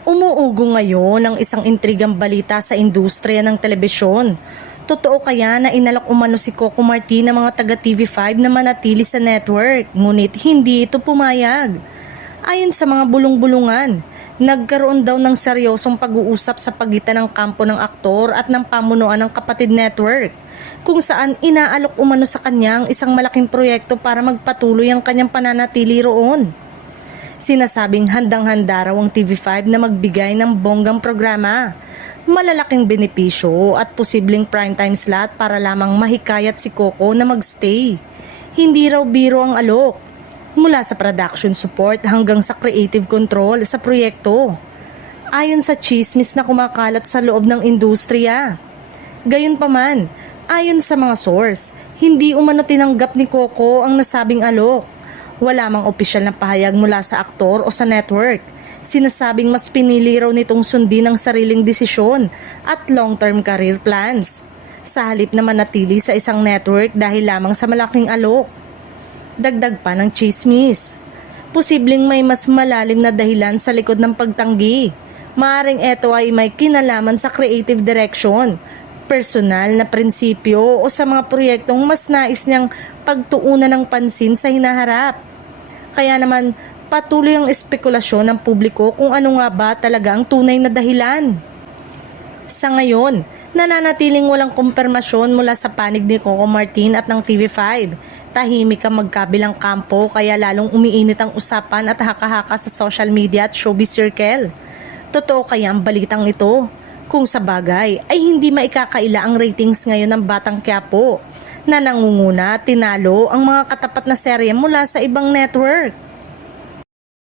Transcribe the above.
Umuugo ngayon ang isang intrigang balita sa industriya ng telebisyon. Totoo kaya na inalok umano si Coco Martin ng mga taga TV5 na manatili sa network, ngunit hindi ito pumayag? Ayon sa mga bulong-bulungan, nagkaroon daw ng seryosong pag-uusap sa pagitan ng kampo ng aktor at ng pamunuan ng Kapatid Network, kung saan inaalok umano sa kanya ang isang malaking proyekto para magpatuloy ang kanyang pananatili roon. Sinasabing handang-handa raw ang TV5 na magbigay ng bonggang programa, malalaking benepisyo at posibleng primetime slot para lamang mahikayat si Coco na magstay. Hindi raw biro ang alok, mula sa production support hanggang sa creative control sa proyekto. Ayon sa chismis na kumakalat sa loob ng industriya. Gayunpaman, ayon sa mga source, hindi umano tinanggap ni Coco ang nasabing alok. Wala mang opisyal na pahayag mula sa aktor o sa network. Sinasabing mas pinili raw nitong sundin ang sariling desisyon at long-term career plans, sa halip na manatili sa isang network dahil lamang sa malaking alok. Dagdag pa ng chismis, posibleng may mas malalim na dahilan sa likod ng pagtanggi. Maaring ito ay may kinalaman sa creative direction, personal na prinsipyo o sa mga proyektong mas nais niyang pagtuunan ng pansin sa hinaharap. Kaya naman patuloy ang espekulasyon ng publiko kung ano nga ba talaga ang tunay na dahilan. Sa ngayon, nananatiling walang kumpirmasyon mula sa panig ni Coco Martin at ng TV5. Tahimik ang magkabilang kampo kaya lalong umiinit ang usapan at haka-haka sa social media at showbiz circle. Totoo kaya ang balitang ito? Kung sa bagay ay hindi maikakaila ang ratings ngayon ng Batang Quiapo, na nangunguna at tinalo ang mga katapat na serye mula sa ibang network.